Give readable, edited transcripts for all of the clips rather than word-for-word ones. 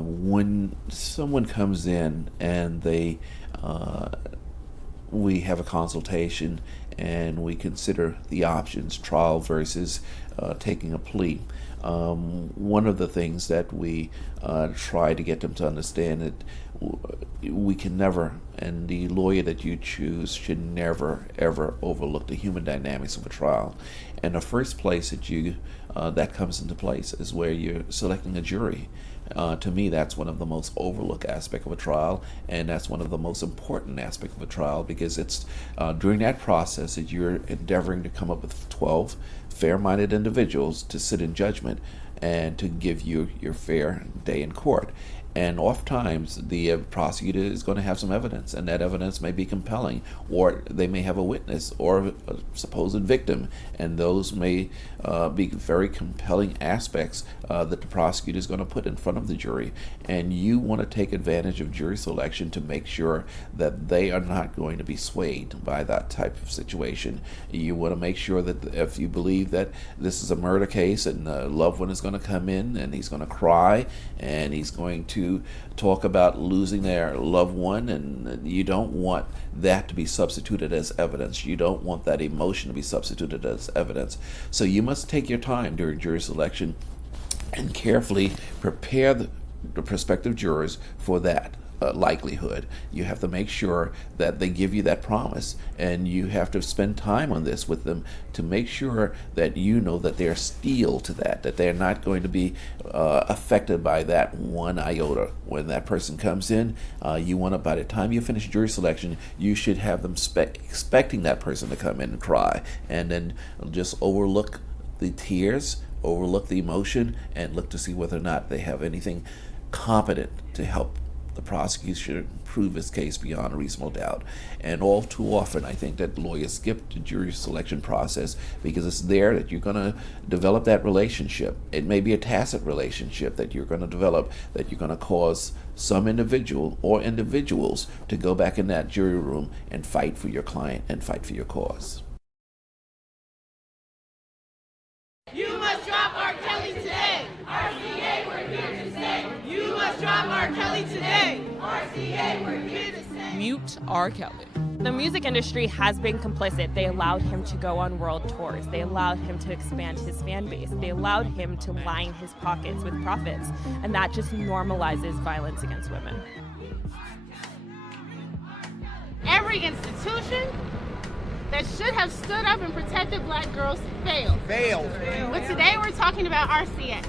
When someone comes in and we have a consultation and we consider the options, trial versus taking a plea. One of the things that we try to get them to understand that we can never, and the lawyer that you choose should never ever overlook the human dynamics of a trial. And the first place that comes into place is where you're selecting a jury. To me, that's one of the most overlooked aspects of a trial, and that's one of the most important aspects of a trial, because it's during that process that you're endeavoring to come up with 12 fair-minded individuals to sit in judgment and to give you your fair day in court. And oftentimes, the prosecutor is going to have some evidence, and that evidence may be compelling, or they may have a witness or a supposed victim, and those may be very compelling aspects that the prosecutor is going to put in front of the jury. And you want to take advantage of jury selection to make sure that they are not going to be swayed by that type of situation. You want to make sure that if you believe that this is a murder case and a loved one is going to come in and he's going to cry and he's going to talk about losing their loved one, and you don't want that to be substituted as evidence. You don't want that emotion to be substituted as evidence. So you must take your time during jury selection and carefully prepare the prospective jurors for that likelihood. You have to make sure that they give you that promise, and you have to spend time on this with them to make sure that you know that they're steel to that they're not going to be affected by that one iota. When that person comes in, you want to, by the time you finish jury selection, you should have them expecting that person to come in and cry, and then just overlook the tears, overlook the emotion, and look to see whether or not they have anything competent to help the prosecution prove its case beyond a reasonable doubt. And all too often, I think that lawyers skip the jury selection process because it's there that you're going to develop that relationship. It may be a tacit relationship that you're going to develop, that you're going to cause some individual or individuals to go back in that jury room and fight for your client and fight for your cause. You must drop R. Kelly today. RCA, we're here to stay. You must drop R. Kelly today. RCA, we're here to stay. Mute R. Kelly. The music industry has been complicit. They allowed him to go on world tours. They allowed him to expand his fan base. They allowed him to line his pockets with profits. And that just normalizes violence against women. Every institution that should have stood up and protected black girls failed. But today we're talking about RCA.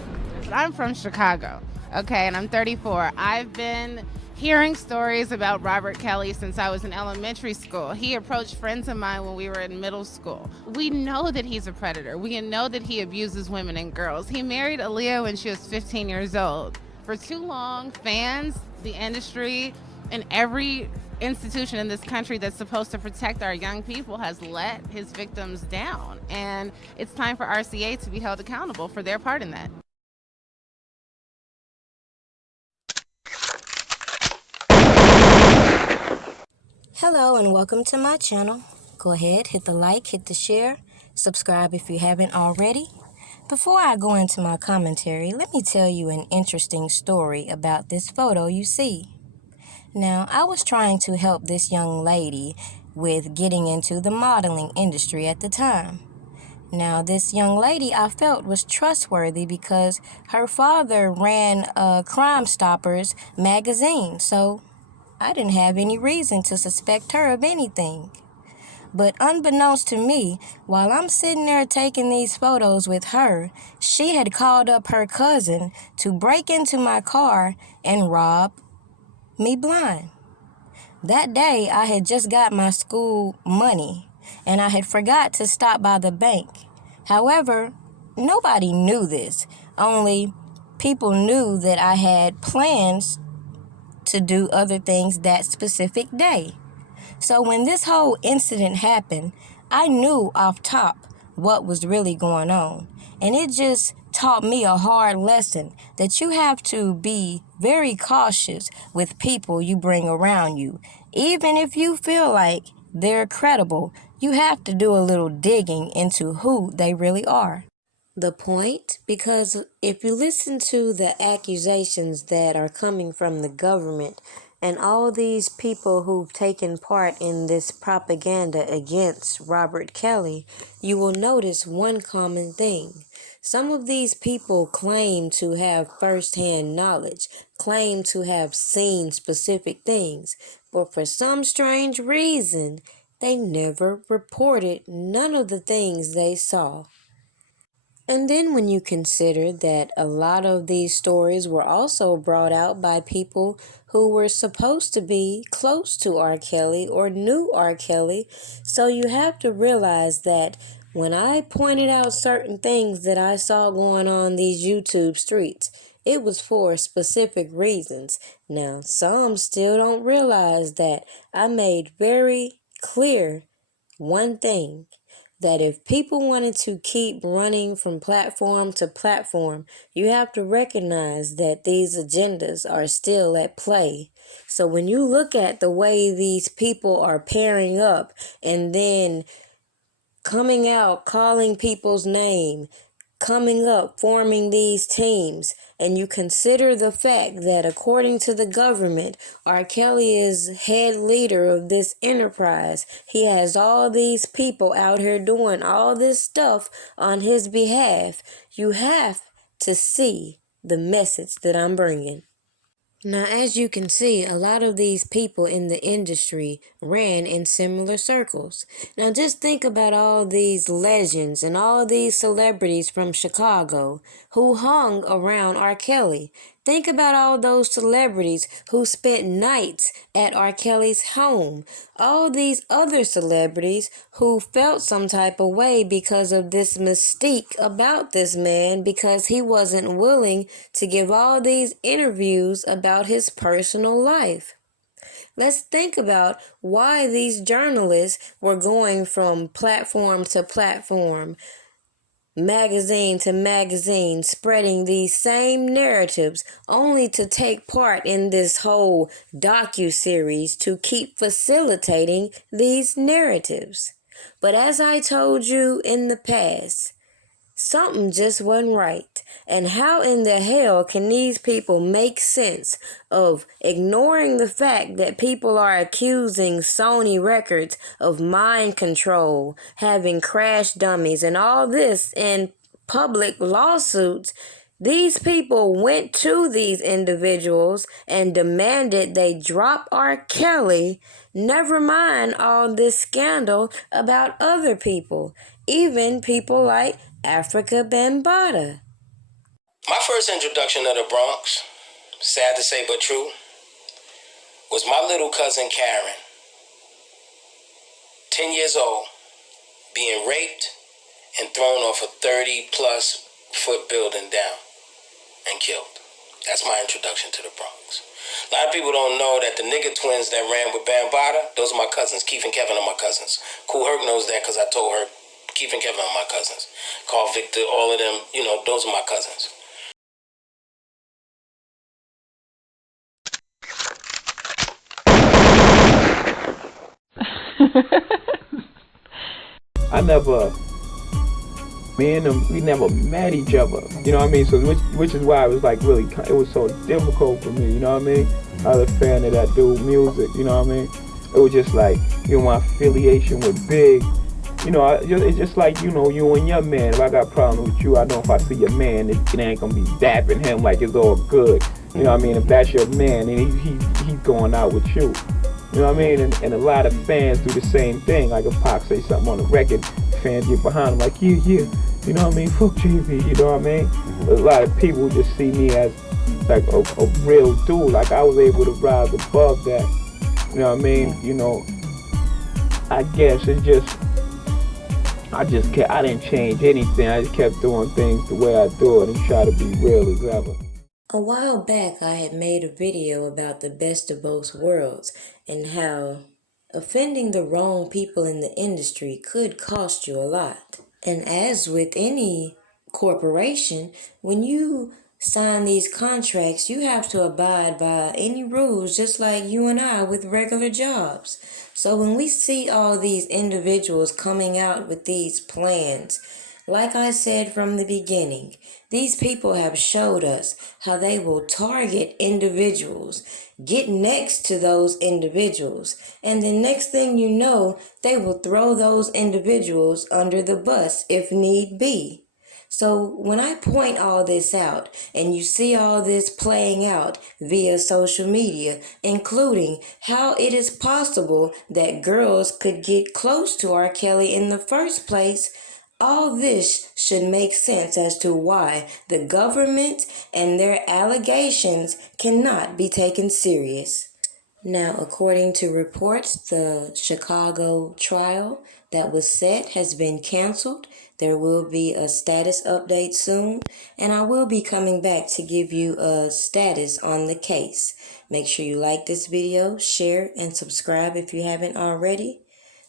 I'm from Chicago, okay, and I'm 34. I've been hearing stories about Robert Kelly since I was in elementary school. He approached friends of mine when we were in middle school. We know that he's a predator. We know that he abuses women and girls. He married Aaliyah when she was 15 years old. For too long, fans, the industry, and every institution in this country that's supposed to protect our young people has let his victims down. And it's time for RCA to be held accountable for their part in that. Hello and welcome to my channel. Go ahead, hit the like, hit the share, subscribe if you haven't already. Before I go into my commentary, let me tell you an interesting story about this photo you see. Now, I was trying to help this young lady with getting into the modeling industry at the time. Now, this young lady I felt was trustworthy because her father ran Crime Stoppers magazine, so I didn't have any reason to suspect her of anything. But unbeknownst to me, while I'm sitting there taking these photos with her, she had called up her cousin to break into my car and rob me blind. That day, I had just got my school money, and I had forgot to stop by the bank. However, nobody knew this. Only people knew that I had plans to do other things that specific day. So when this whole incident happened, I knew off top what was really going on. And it just taught me a hard lesson that you have to be very cautious with people you bring around you. Even if you feel like they're credible, you have to do a little digging into who they really are. the point, because if you listen to the accusations that are coming from the government and all these people who've taken part in this propaganda against Robert Kelly, you will notice one common thing. Some of these people claim to have first-hand knowledge, claim to have seen specific things, but for some strange reason, they never reported none of the things they saw. And then when you consider that a lot of these stories were also brought out by people who were supposed to be close to R. Kelly or knew R. Kelly, so you have to realize that when I pointed out certain things that I saw going on these YouTube streets, it was for specific reasons. Now, some still don't realize that I made very clear one thing, that if people wanted to keep running from platform to platform, you have to recognize that these agendas are still at play. So when you look at the way these people are pairing up and then coming out, calling people's name, coming up, forming these teams, and you consider the fact that according to the government, R. Kelly is head leader of this enterprise. He has all these people out here doing all this stuff on his behalf. You have to see the message that I'm bringing. Now, as you can see, a lot of these people in the industry ran in similar circles. Now, just think about all these legends and all these celebrities from Chicago who hung around R. Kelly. Think about all those celebrities who spent nights at R. Kelly's home. All these other celebrities who felt some type of way because of this mystique about this man, because he wasn't willing to give all these interviews about his personal life. Let's think about why these journalists were going from platform to platform, magazine to magazine, spreading these same narratives, only to take part in this whole docu-series to keep facilitating these narratives. But as I told you in the past, something just wasn't right. And how in the hell can these people make sense of ignoring the fact that people are accusing Sony Records of mind control, having crash dummies, and all this in public lawsuits? These people went to these individuals and demanded they drop R. Kelly, never mind all this scandal about other people, even people like Africa Bambaataa. My first introduction to the Bronx, sad to say but true, was my little cousin Karen, 10 years old, being raped and thrown off a 30-plus foot building down and killed. That's my introduction to the Bronx. A lot of people don't know that the nigga twins that ran with Bambaataa, those are my cousins. Keith and Kevin are my cousins. Cool Herc knows that because I told her Keith and Kevin are my cousins. Carl Victor, all of them, those are my cousins. Me and him, we never met each other, you know what I mean? So which is why it was like really, it was so difficult for me, you know what I mean? I was a fan of that dude music, you know what I mean? It was just like, my affiliation with Big, it's just like, you and your man. If I got a problem with you, I know if I see your man, it ain't gonna be dapping him like it's all good, you know what I mean? If that's your man, and he's going out with you. You know what I mean? And a lot of fans do the same thing. Like if Pac say something on the record, fans get behind him like, yeah. You know what I mean? Fuck JB, you know what I mean? A lot of people just see me as like a real dude. Like I was able to rise above that. You know what I mean? I guess it's just, I didn't change anything. I just kept doing things the way I do it and try to be real as ever. A while back, I had made a video about the best of both worlds and how offending the wrong people in the industry could cost you a lot. And as with any corporation, when you sign these contracts, you have to abide by any rules just like you and I with regular jobs. So when we see all these individuals coming out with these plans, Like I said from the beginning, these people have showed us how they will target individuals, get next to those individuals, and the next thing you know, they will throw those individuals under the bus if need be. So when I point all this out and you see all this playing out via social media, including how it is possible that girls could get close to R. Kelly in the first place, all this should make sense as to why the government and their allegations cannot be taken serious. Now, according to reports, the Chicago trial that was set has been canceled. There will be a status update soon, and I will be coming back to give you a status on the case. Make sure you like this video, share, and subscribe if you haven't already.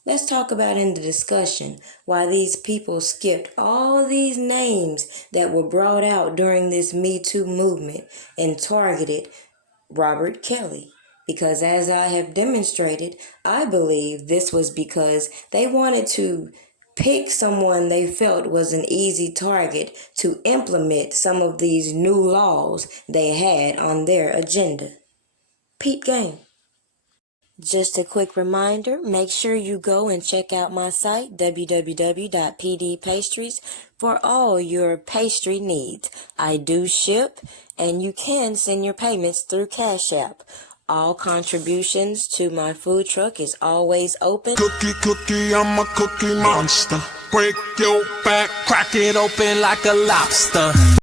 Let's talk about in the discussion why these people skipped all these names that were brought out during this Me Too movement and targeted Robert Kelly. Because as I have demonstrated, I believe this was because they wanted to pick someone they felt was an easy target to implement some of these new laws they had on their agenda. Peep game. Just a quick reminder, make sure you go and check out my site, www.pdpastries, for all your pastry needs. I do ship, and you can send your payments through Cash App. All contributions to my food truck is always open. Cookie, I'm a cookie monster. Break your back, crack it open like a lobster.